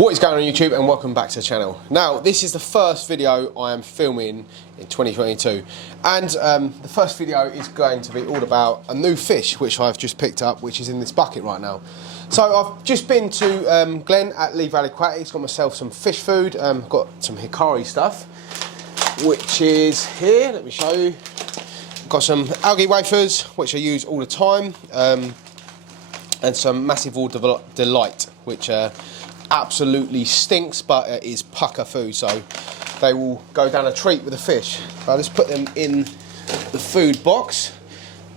What is going on YouTube, and welcome back to the channel. Now, this is the first video I am filming in 2022, and the first video is going to be all about a new fish which I've just picked up, which is in this bucket right now. So I've just been to Glenn at Lee Valley Aquatics, got myself some fish food, got some hikari stuff, which is here, let me show you. Got some algae wafers, which I use all the time, and some Massive Water Delight, which absolutely stinks, but it is pucker food, so they will go down a treat with the fish. I'll just put them in the food box.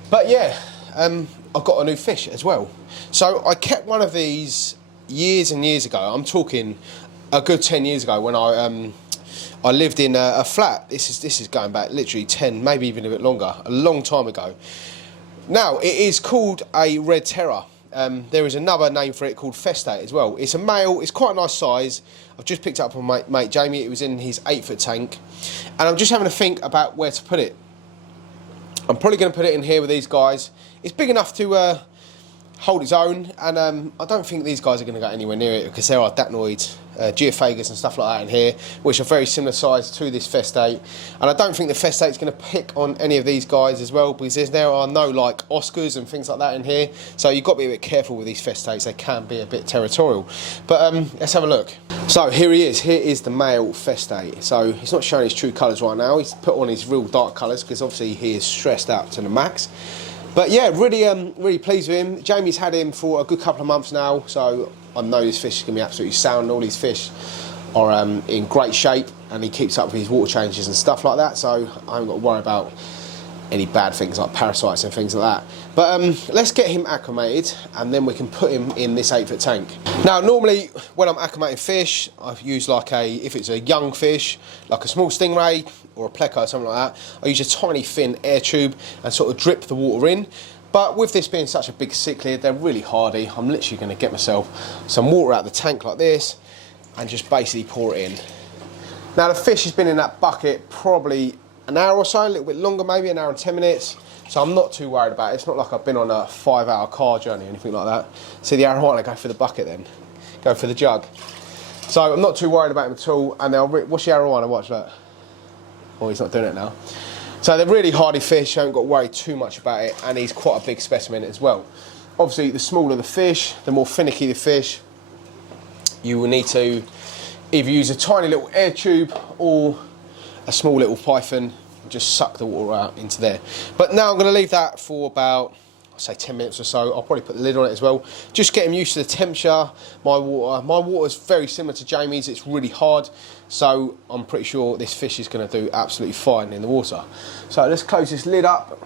But yeah, I've got a new fish as well. So I kept one of these years and years ago. I'm talking a good 10 years ago when I lived in a flat. This is going back literally 10, maybe even a bit longer, a long time ago. Now, it is called a red terror. There is another name for it called festate as well. It's a male, it's quite a nice size. I've just picked it up from my mate Jamie. It was in his 8-foot tank. And I'm just having to think about where to put it. I'm probably going to put it in here with these guys. It's big enough to hold its own, and I don't think these guys are going to go anywhere near it because there are dacnoids, geophagus and stuff like that in here, which are very similar size to this festate. And I don't think the festate's going to pick on any of these guys as well, because there are no like Oscars and things like that in here. So you've got to be a bit careful with these festates. They can be a bit territorial. But let's have a look. So here he is. Here is the male festate. So he's not showing his true colours right now. He's put on his real dark colours because obviously he is stressed out to the max. But yeah, really pleased with him. Jamie's had him for a good couple of months now, so I know this fish is going to be absolutely sound. All these fish are in great shape, and he keeps up with his water changes and stuff like that, so I haven't got to worry about any bad things like parasites and things like that. But let's get him acclimated, and then we can put him in this 8-foot tank. Now, normally when I'm acclimating fish, I've used like if it's a young fish, like a small stingray or a pleco or something like that, I use a tiny thin air tube and sort of drip the water in. But with this being such a big cichlid, they're really hardy. I'm literally going to get myself some water out of the tank like this and just basically pour it in. Now, the fish has been in that bucket probably an hour or so, a little bit longer, maybe an hour and 10 minutes. So I'm not too worried about it. It's not like I've been on a 5-hour car journey or anything like that. See the arowana, go for the bucket then. Go for the jug. So I'm not too worried about him at all. And they'll what's the arowana? Watch that. Oh, he's not doing it now. So they're really hardy fish. I haven't got to worry too much about it. And he's quite a big specimen as well. Obviously, the smaller the fish, the more finicky the fish. You will need to either use a tiny little air tube or a small little python and just suck the water out into there. But now I'm going to leave that for about, I'll say 10 minutes or so. I'll probably put the lid on it as well. Just get him used to the temperature. My water is very similar to Jamie's. It's really hard. So I'm pretty sure this fish is going to do absolutely fine in the water. So let's close this lid up.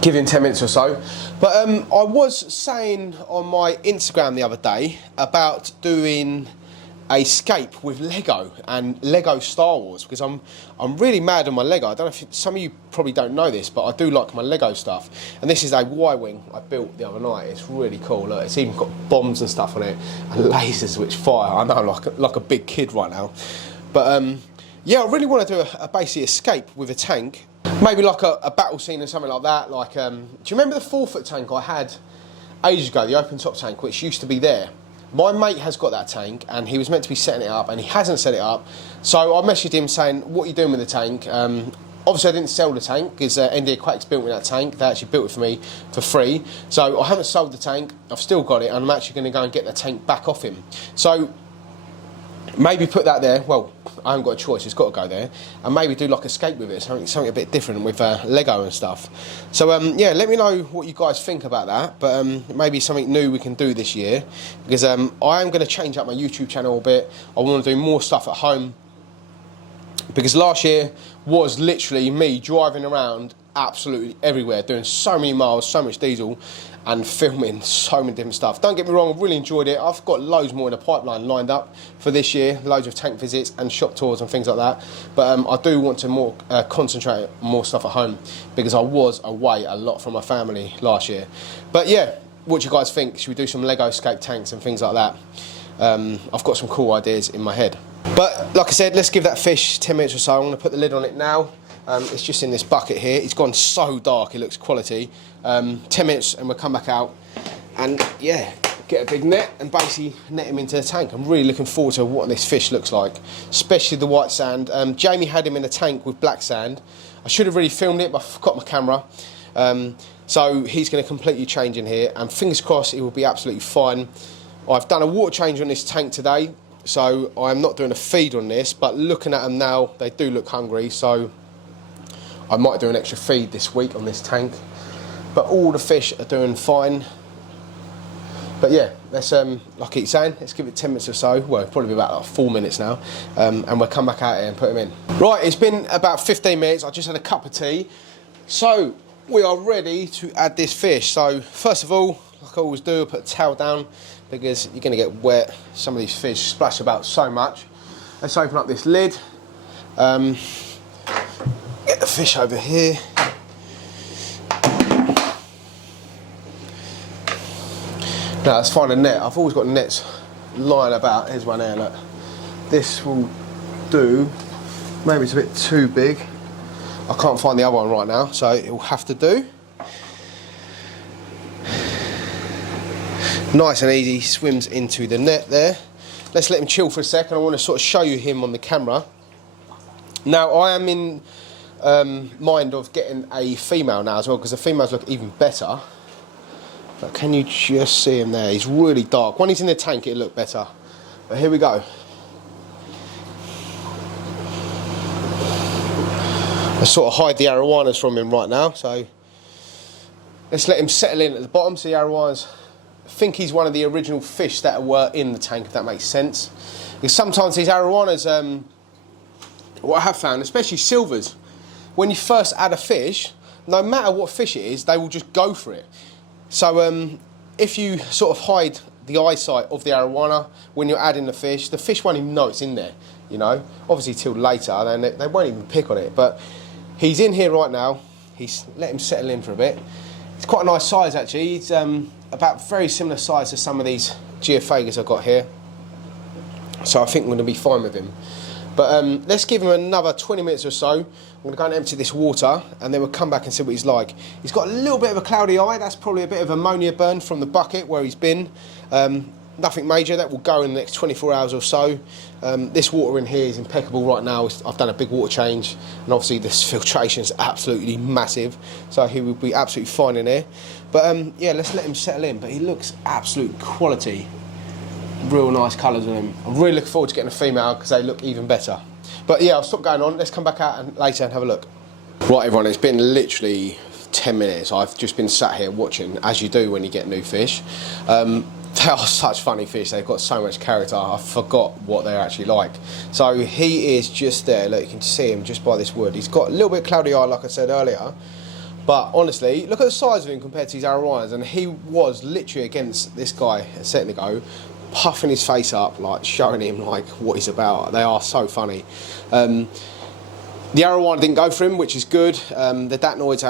Give him 10 minutes or so. But I was saying on my Instagram the other day about doing a scape with Lego and Lego Star Wars, because I'm really mad on my Lego. I don't know if some of you probably don't know this, but I do like my Lego stuff. And this is a Y-wing I built the other night. It's really cool. Look, it's even got bombs and stuff on it and lasers which fire. I know, like a big kid right now. But yeah, I really want to do a basically escape with a tank. Maybe like a battle scene or something like that. Like, do you remember the 4-foot tank I had ages ago, the open top tank, which used to be there? My mate has got that tank, and he was meant to be setting it up, and he hasn't set it up. So I messaged him saying, what are you doing with the tank? Obviously, I didn't sell the tank, because ND Aquatics built me that tank. They actually built it for me for free. So I haven't sold the tank. I've still got it, and I'm actually going to go and get the tank back off him. So maybe put that there. Well, I haven't got a choice. It's got to go there. And maybe do like a escape with it. Something a bit different with Lego and stuff. So, yeah, let me know what you guys think about that. But maybe something new we can do this year. Because I am going to change up my YouTube channel a bit. I want to do more stuff at home. Because last year was literally me driving around absolutely everywhere, doing so many miles, so much diesel, and filming so many different stuff. Don't get me wrong, I've really enjoyed it. I've got loads more in the pipeline lined up for this year, loads of tank visits and shop tours and things like that. But I do want to concentrate on more stuff at home, because I was away a lot from my family last year. But yeah, what do you guys think? Should we do some Lego escape tanks and things like that? I've got some cool ideas in my head. But like I said, let's give that fish 10 minutes or so. I'm going to put the lid on it now. It's just in this bucket here. It's gone so dark, it looks quality. 10 minutes and we'll come back out. And yeah, get a big net and basically net him into the tank. I'm really looking forward to what this fish looks like, especially the white sand. Jamie had him in a tank with black sand. I should have really filmed it, but I forgot my camera. So he's going to completely change in here, and fingers crossed it will be absolutely fine. I've done a water change on this tank today, so I'm not doing a feed on this, but looking at them now, they do look hungry, so I might do an extra feed this week on this tank. But all the fish are doing fine. But yeah, let's, like I keep saying, let's give it 10 minutes or so. Well, probably about like 4 minutes now. And we'll come back out here and put them in. Right, it's been about 15 minutes. I just had a cup of tea. So we are ready to add this fish. So first of all, like I always do, I put a towel down because you're going to get wet. Some of these fish splash about so much. Let's open up this lid. Get the fish over here. Now let's find a net. I've always got nets lying about. Here's one here, look. This will do. Maybe it's a bit too big. I can't find the other one right now, so it will have to do. Nice and easy, swims into the net there. Let's let him chill for a second. I want to sort of show you him on the camera. Now I am in mind of getting a female now as well, because the females look even better. But can you just see him there? He's really dark. When he's in the tank, it'll look better. But here we go. I sort of hide the arowanas from him right now, so let's let him settle in at the bottom. So the arowanas, I think he's one of the original fish that were in the tank, if that makes sense. Because sometimes these arowanas, what I have found, especially silvers, when you first add a fish, no matter what fish it is, they will just go for it. So if you sort of hide the eyesight of the arowana when you're adding the fish won't even know it's in there, you know. Obviously till later, then they won't even pick on it. But he's in here right now. Let him settle in for a bit. It's quite a nice size actually. He's about very similar size to some of these geophagas I've got here. So I think we're going to be fine with him. But let's give him another 20 minutes or so. I'm going to go and empty this water, and then we'll come back and see what he's like. He's got a little bit of a cloudy eye. That's probably a bit of ammonia burn from the bucket where he's been. Nothing major. That will go in the next 24 hours or so. This water in here is impeccable right now. I've done a big water change, and obviously this filtration is absolutely massive, so he will be absolutely fine in here. But yeah, let's let him settle in. But he looks absolute quality. Real nice colours on him. I'm really looking forward to getting a female because they look even better. But yeah, I'll stop going on. Let's come back out and later and have a look. Right everyone, it's been literally 10 minutes. I've just been sat here watching, as you do when you get new fish. They are such funny fish. They've got so much character. I forgot what they're actually like. So he is just there. Look, you can see him just by this wood. He's got a little bit cloudy eye, like I said earlier. But honestly, look at the size of him compared to his arowanas. And he was literally against this guy a second ago, puffing his face up, like showing him like what he's about. They are so funny. The arowana didn't go for him, which is good. The dacnoids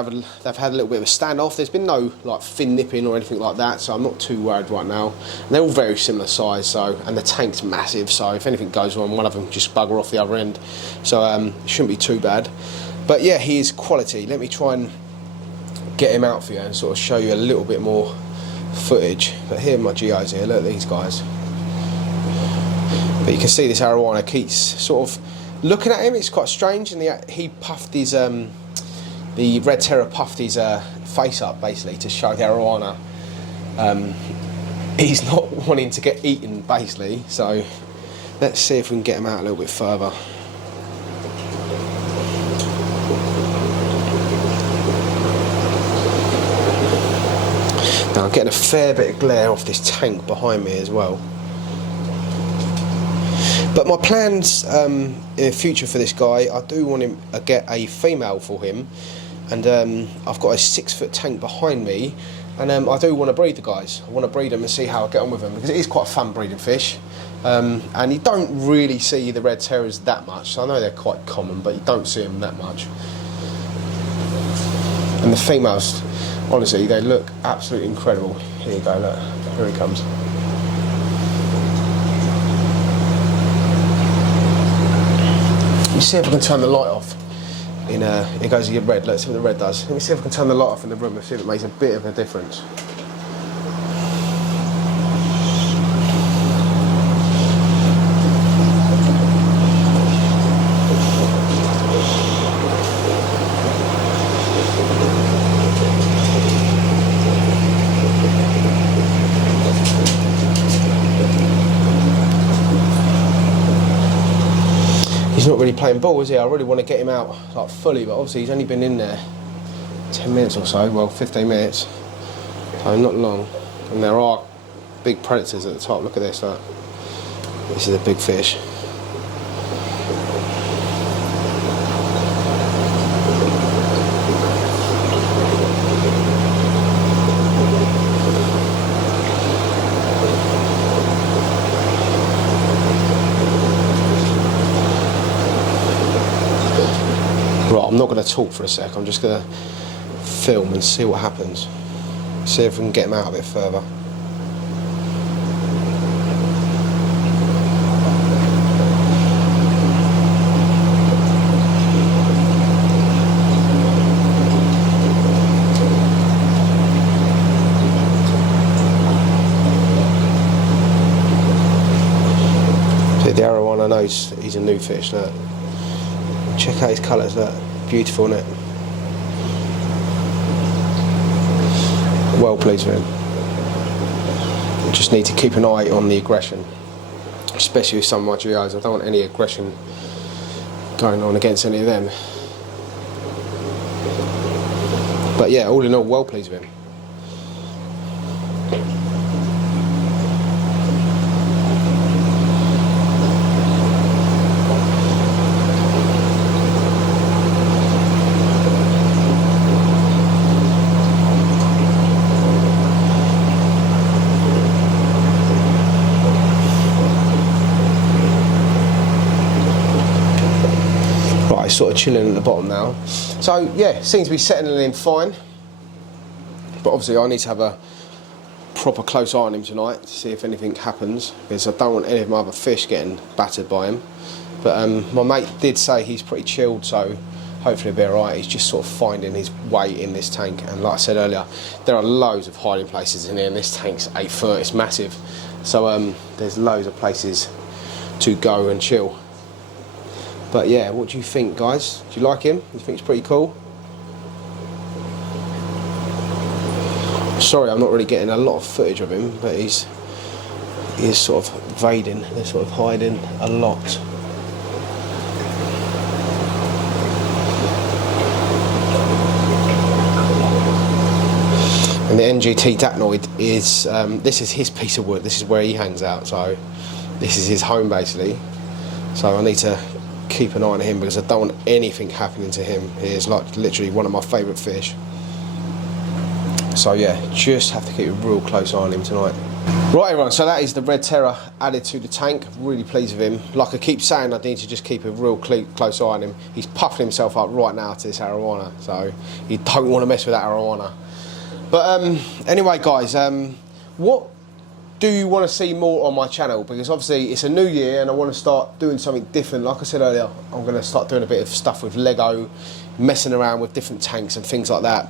they've had a little bit of a standoff. There's been no like fin nipping or anything like that, so I'm not too worried right now. And they're all very similar size, so, and the tank's massive, so if anything goes wrong, one of them just bugger off the other end. So it shouldn't be too bad. But yeah, he is quality. Let me try and get him out for you and sort of show you a little bit more footage. But here are my geos here. Look at these guys. But you can see this arowana keeps sort of looking at him. It's quite strange, and he puffed his the red terror puffed his face up basically to show the arowana he's not wanting to get eaten basically. So let's see if we can get him out a little bit further. Now I'm getting a fair bit of glare off this tank behind me as well. But my plans in the future for this guy, I do want him to get a female for him, and I've got a 6-foot tank behind me, and I do want to breed the guys. I want to breed them and see how I get on with them, because it is quite a fun breeding fish. And you don't really see the red terrors that much. So I know they're quite common, but you don't see them that much. And the females, honestly, they look absolutely incredible. Here you go, look, here he comes. Let me see if I can turn the light off. It goes to your red. Let's see what the red does. Let me see if I can turn the light off in the room and see if it makes a bit of a difference. he's not really playing ball, is he? I really want to get him out like fully, but obviously he's only been in there 10 minutes or so, well 15 minutes, so not long. And there are big predators at the top. Look at this, look. This is a big fish. Right, I'm not going to talk for a sec, I'm just going to film and see what happens. See if we can get him out a bit further. See the arowana, I know he's a new fish, look. Check out his colours, look. Beautiful, isn't it? Well pleased with him. Just need to keep an eye on the aggression, especially with some of my GIs. I don't want any aggression going on against any of them. But yeah, all in all, well pleased with him. He's sort of chilling at the bottom now. So yeah, seems to be settling in fine. But obviously I need to have a proper close eye on him tonight to see if anything happens, because I don't want any of my other fish getting battered by him. But my mate did say he's pretty chilled, so hopefully he'll be alright. He's just sort of finding his way in this tank, and like I said earlier, there are loads of hiding places in here, and this tank's 8 foot, it's massive. So there's loads of places to go and chill. But yeah, what do you think, guys? Do you like him? You think he's pretty cool? Sorry, I'm not really getting a lot of footage of him, but he is sort of evading, they're sort of hiding a lot. And the NGT Dacnoid is, this is his piece of wood, this is where he hangs out, so this is his home basically. So I need to keep an eye on him because I don't want anything happening to him. He is like literally one of my favourite fish. So yeah, just have to keep a real close eye on him tonight. Right everyone, so that is the Red Terror added to the tank. Really pleased with him. Like I keep saying, I need to just keep a real close eye on him. He's puffing himself up right now to this arowana, so you don't want to mess with that arowana. But anyway guys, what do you want to see more on my channel? Because obviously it's a new year and I want to start doing something different. Like I said earlier, I'm going to start doing a bit of stuff with Lego, messing around with different tanks and things like that.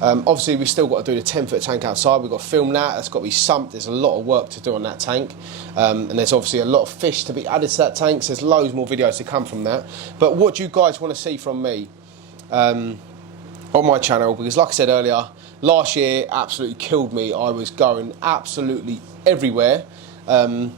Obviously we've still got to do the 10-foot tank outside. We've got to film that, it's got to be sumped. There's a lot of work to do on that tank, and there's obviously a lot of fish to be added to that tank, so there's loads more videos to come from that. But what do you guys want to see from me on my channel? Because like I said earlier, last year absolutely killed me. I was going absolutely everywhere, and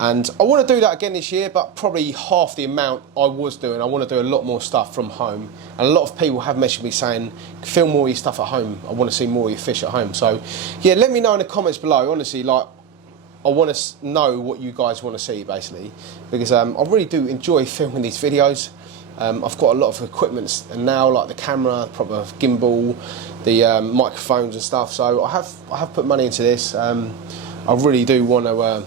I want to do that again this year, but probably half the amount I was doing. I want to do a lot more stuff from home, and a lot of people have messaged me saying film more of your stuff at home, I want to see more of your fish at home. So yeah, let me know in the comments below. Honestly, like, I want to know what you guys want to see basically, because I really do enjoy filming these videos. I've got a lot of equipment and now, like the camera, proper gimbal, the microphones and stuff, so I have put money into this. I really do want to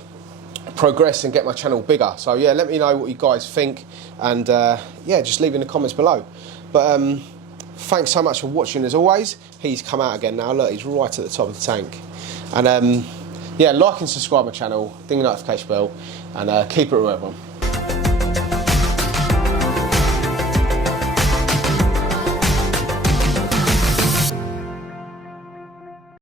progress and get my channel bigger. So yeah, let me know what you guys think, and yeah, just leave in the comments below. But thanks so much for watching as always. He's come out again now, look, he's right at the top of the tank. And yeah, like and subscribe my channel, ding the notification bell, and keep it real everyone.